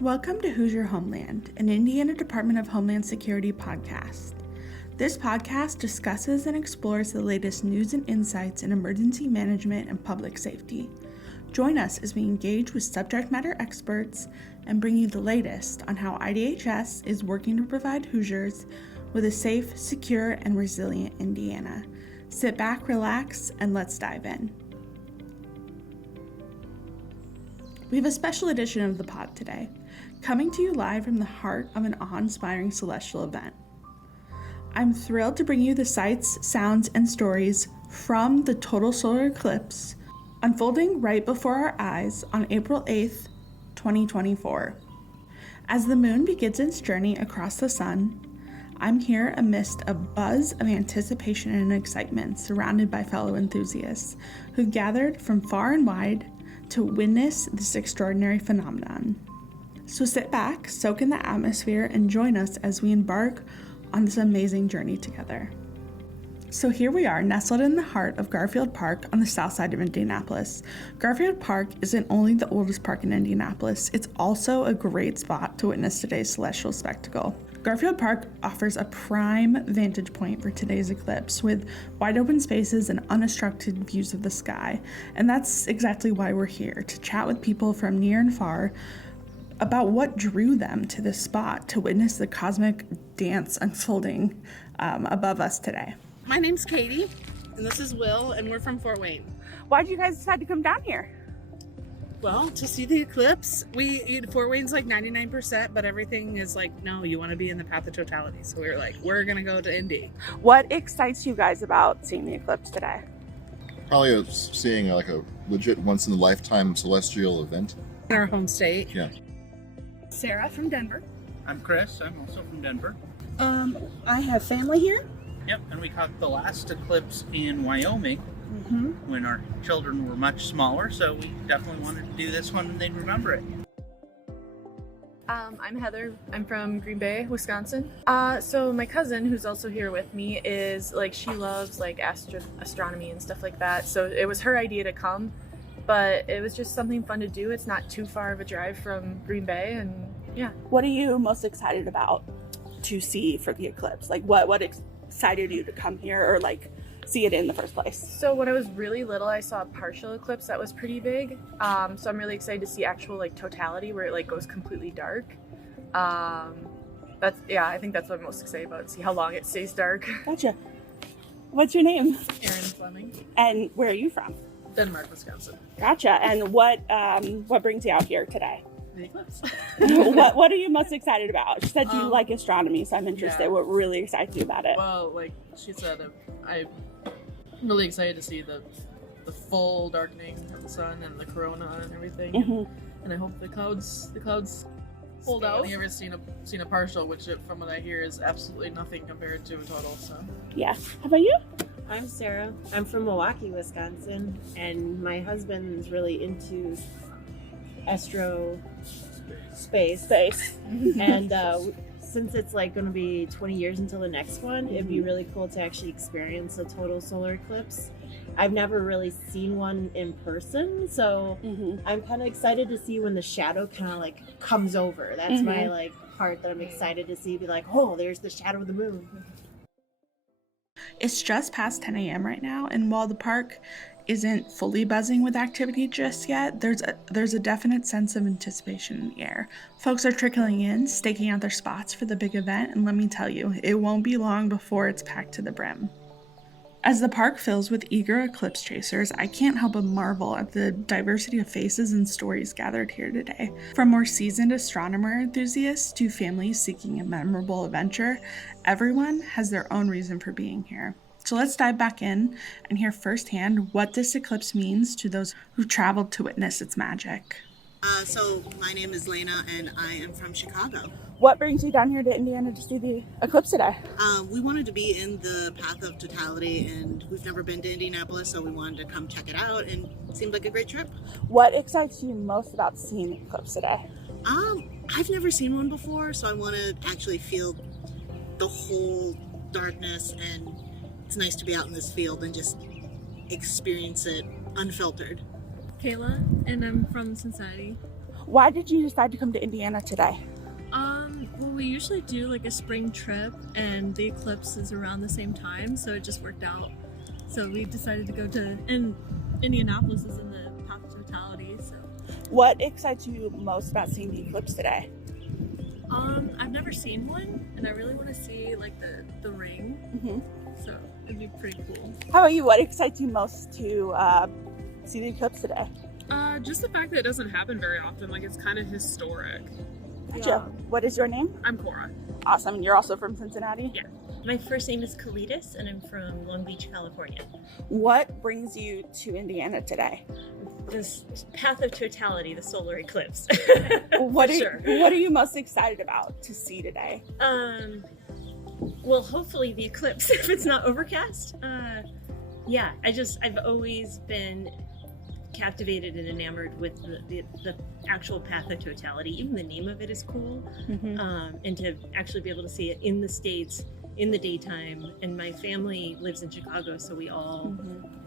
Welcome to Hoosier Homeland, an Indiana Department of Homeland Security podcast. This podcast discusses and explores the latest news and insights in emergency management and public safety. Join us as we engage with subject matter experts and bring you the latest on how IDHS is working to provide Hoosiers with a safe, secure, and resilient Indiana. Sit back, relax, and let's dive in. We have a special edition of the pod today, coming to you live from the heart of an awe-inspiring celestial event. I'm thrilled to bring you the sights, sounds, and stories from the total solar eclipse unfolding right before our eyes on April 8th, 2024. As the moon begins its journey across the sun, I'm here amidst a buzz of anticipation and excitement, surrounded by fellow enthusiasts who've gathered from far and wide to witness this extraordinary phenomenon. So sit back, soak in the atmosphere, and join us as we embark on this amazing journey together. So here we are, nestled in the heart of Garfield Park on the south side of Indianapolis. Garfield Park isn't only the oldest park in Indianapolis, it's also a great spot to witness today's celestial spectacle. Garfield Park offers a prime vantage point for today's eclipse with wide open spaces and unobstructed views of the sky. And that's exactly why we're here, to chat with people from near and far about what drew them to this spot to witness the cosmic dance unfolding above us today. My name's Katie, and this is Will, and we're from Fort Wayne. Why did you guys decide to come down here? Well, to see the eclipse. Fort Wayne's like 99%, but everything is like, no, you want to be in the path of totality. So we were like, we're going to go to Indy. What excites you guys about seeing the eclipse today? Probably seeing like a legit once-in-a-lifetime celestial event. In our home state. Yeah. Sarah from Denver. I'm Chris. I'm also from Denver. I have family here. Yep, and we caught the last eclipse in Wyoming when our children were much smaller, so we definitely wanted to do this one and they'd remember it. I'm Heather. I'm from Green Bay, Wisconsin. So my cousin, who's also here with me, is like, she loves like astronomy and stuff like that. So it was her idea to come, but it was just something fun to do. It's not too far of a drive from Green Bay, and yeah. What are you most excited about to see for the eclipse? Like what excited you to come here or like see it in the first place? So when I was really little, I saw a partial eclipse that was pretty big. So I'm really excited to see actual like totality where it like goes completely dark. I think that's what I'm most excited about, see how long it stays dark. Gotcha. What's your name? Erin Fleming, And where are you from? Denmark, Wisconsin. Gotcha. And what brings you out here today? The eclipse. what are you most excited about? She said you like astronomy, so I'm interested. Yeah. What really excites you about it? Well, like she said, I'm really excited to see the full darkening of the sun and the corona and everything. And I hope the clouds hold out. I've never seen a partial, which from what I hear is absolutely nothing compared to a total. So Yeah. How about you? I'm Sarah. I'm from Milwaukee, Wisconsin, and my husband's really into space. And since it's like going to be 20 years until the next one, it'd be really cool to actually experience a total solar eclipse. I've never really seen one in person, so I'm kind of excited to see when the shadow kind of like comes over. That's my like part that I'm excited to see. Be like, oh, there's the shadow of the moon. It's just past 10 a.m. right now, and while the park isn't fully buzzing with activity just yet, there's a definite sense of anticipation in the air. Folks are trickling in, staking out their spots for the big event, and let me tell you, it won't be long before it's packed to the brim. As the park fills with eager eclipse chasers, I can't help but marvel at the diversity of faces and stories gathered here today. From more seasoned astronomer enthusiasts to families seeking a memorable adventure, everyone has their own reason for being here. So let's dive back in and hear firsthand what this eclipse means to those who've traveled to witness its magic. So my name is Lena and I am from Chicago. What brings you down here to Indiana to see the eclipse today? We wanted to be in the path of totality and we've never been to Indianapolis, so we wanted to come check it out and it seemed like a great trip. What excites you most about seeing the eclipse today? I've never seen one before, so I want to actually feel the whole darkness, and it's nice to be out in this field and just experience it unfiltered. Kayla, and I'm from Cincinnati. Why did you decide to come to Indiana today? Well, we usually do like a spring trip, and the eclipse is around the same time, so it just worked out. So we decided to go to, and Indianapolis is in the path of totality. So, What excites you most about seeing the eclipse today? I've never seen one, and I really want to see like the ring. Mm-hmm. So it'd be pretty cool. How about you? What excites you most to see the eclipse today? Just the fact that it doesn't happen very often. Like, it's kind of historic. Gotcha. What is your name? I'm Cora. Awesome. And you're also from Cincinnati? Yeah. My first name is Kalidas, and I'm from Long Beach, California. What brings you to Indiana today? This path of totality, the solar eclipse. What sure. What are you most excited about to see today? Well, hopefully the eclipse, if it's not overcast. Yeah, I've always been captivated and enamored with the actual path of totality. Even the name of it is cool. Mm-hmm. And to actually be able to see it in the States in the daytime. And my family lives in Chicago, so we all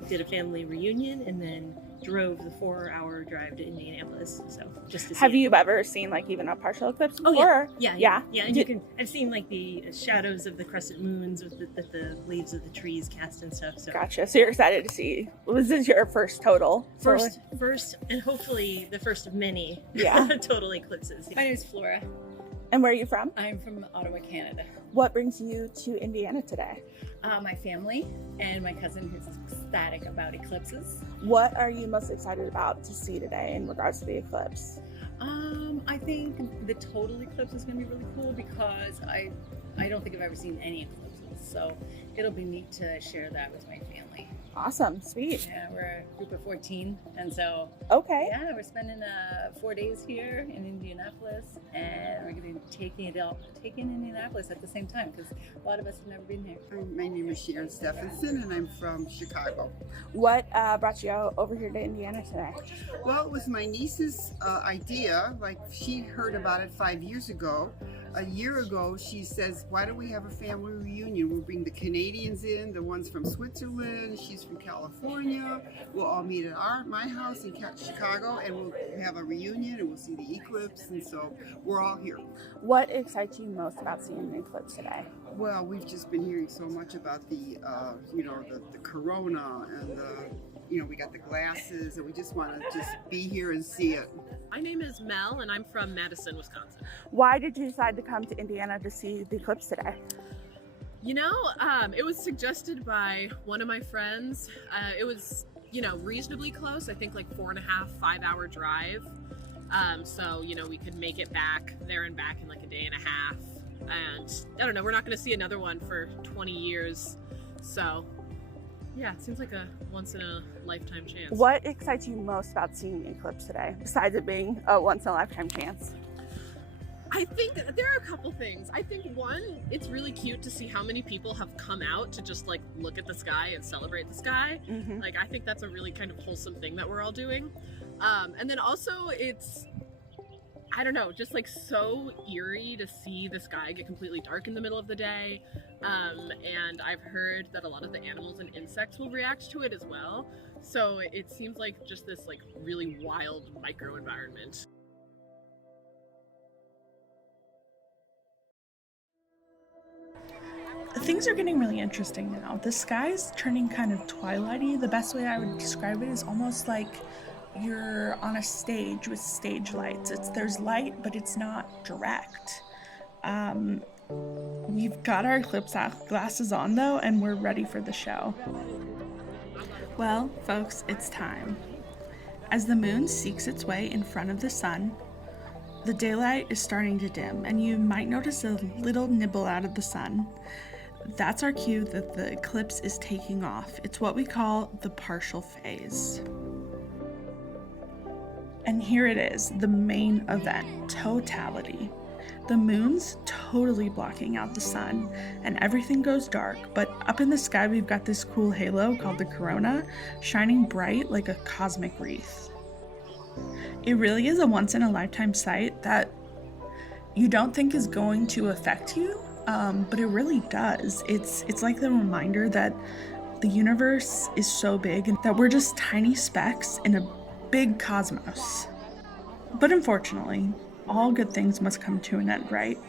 did a family reunion and then drove the 4-hour drive to Indianapolis. So just to see Have it. you ever seen like even a partial eclipse Oh before? yeah. And I've seen like the shadows of the crescent moons with the leaves of the trees cast and stuff. So Gotcha. So you're excited to see. Was this your first total? first, and hopefully the first of many Yeah. total eclipses. My name is Flora. And where are you from? I'm from Ottawa, Canada. What brings you to Indiana today? My family and my cousin who's ecstatic about eclipses. What are you most excited about to see today in regards to the eclipse? I think the total eclipse is going to be really cool because I don't think I've ever seen any eclipses. So it'll be neat to share that with my family. Awesome. Sweet. Yeah, we're a group of 14, and so Okay. yeah, we're spending 4 days here in Indianapolis, and we're going to be taking Indianapolis at the same time because a lot of us have never been here. My name is Sharon Stephenson, and I'm from Chicago. What brought you over here to Indiana today? Well, it was my niece's idea. Like, she heard about it 5 years ago. A year ago, she says, why don't we have a family reunion? We'll bring the Canadians in, the ones from Switzerland, she's from California. We'll all meet at my house in Chicago, and we'll have a reunion, and we'll see the eclipse, and so we're all here. What excites you most about seeing the eclipse today? Well, we've just been hearing so much about the corona, and we got the glasses, and we just want to just be here and see it. My name is Mel, and I'm from Madison, Wisconsin. Why did you decide to come to Indiana to see the eclipse today? It was suggested by one of my friends. It was, reasonably close. I think like 4.5-5 hour drive. So, we could make it back there and back in like a day and a half. And I don't know, we're not going to see another one for 20 years. So, yeah, it seems like a once in a lifetime chance. What excites you most about seeing the eclipse today, besides it being a once in a lifetime chance? I think there are a couple things. I think one, it's really cute to see how many people have come out to just like look at the sky and celebrate the sky. Mm-hmm. Like, I think that's a really kind of wholesome thing that we're all doing. And then also it's, I don't know, just like so eerie to see the sky get completely dark in the middle of the day. And I've heard that a lot of the animals and insects will react to it as well. So it seems like just this like really wild micro environment. Things are getting really interesting now. The sky's turning kind of twilighty. The best way I would describe it is almost like you're on a stage with stage lights. There's light, but it's not direct. We've got our eclipse glasses on though, and we're ready for the show. Well, folks, it's time. As the moon seeks its way in front of the sun, the daylight is starting to dim, and you might notice a little nibble out of the sun. That's our cue that the eclipse is taking off. It's what we call the partial phase. And here it is, the main event, totality. The moon's totally blocking out the sun, and everything goes dark, but up in the sky we've got this cool halo called the corona, shining bright like a cosmic wreath. It really is a once-in-a-lifetime sight that you don't think is going to affect you, but it really does. It's like the reminder that the universe is so big and that we're just tiny specks in a big cosmos. But unfortunately, all good things must come to an end, right?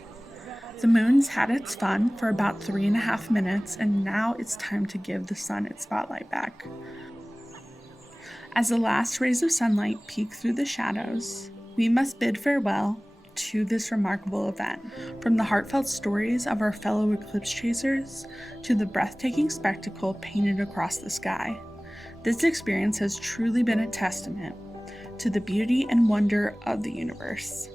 The moon's had its fun for about 3.5 minutes, and now it's time to give the sun its spotlight back. As the last rays of sunlight peek through the shadows, we must bid farewell to this remarkable event. From the heartfelt stories of our fellow eclipse chasers to the breathtaking spectacle painted across the sky, this experience has truly been a testament to the beauty and wonder of the universe.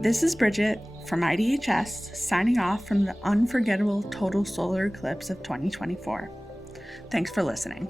This is Bridget from IDHS signing off from the unforgettable total solar eclipse of 2024. Thanks for listening.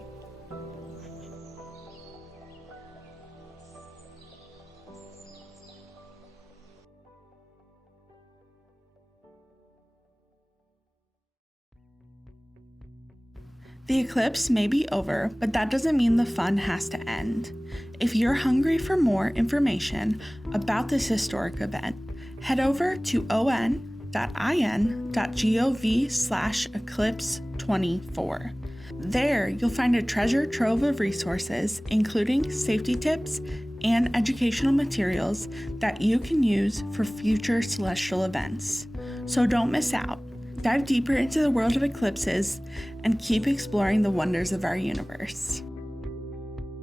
The eclipse may be over, but that doesn't mean the fun has to end. If you're hungry for more information about this historic event, head over to on.in.gov/eclipse24. There, you'll find a treasure trove of resources, including safety tips and educational materials that you can use for future celestial events. So don't miss out. Dive deeper into the world of eclipses and keep exploring the wonders of our universe.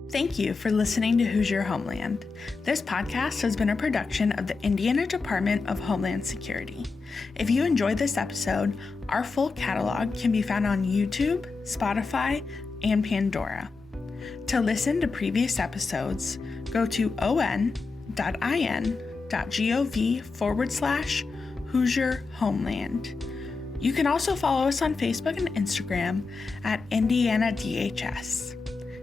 Thank you for listening to Hoosier Homeland. This podcast has been a production of the Indiana Department of Homeland Security. If you enjoyed this episode, our full catalog can be found on YouTube, Spotify, and Pandora. To listen to previous episodes, go to on.in.gov/Hoosier Homeland. You can also follow us on Facebook and Instagram at Indiana DHS.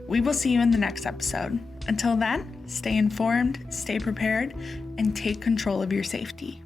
We will see you in the next episode. Until then, stay informed, stay prepared, and take control of your safety.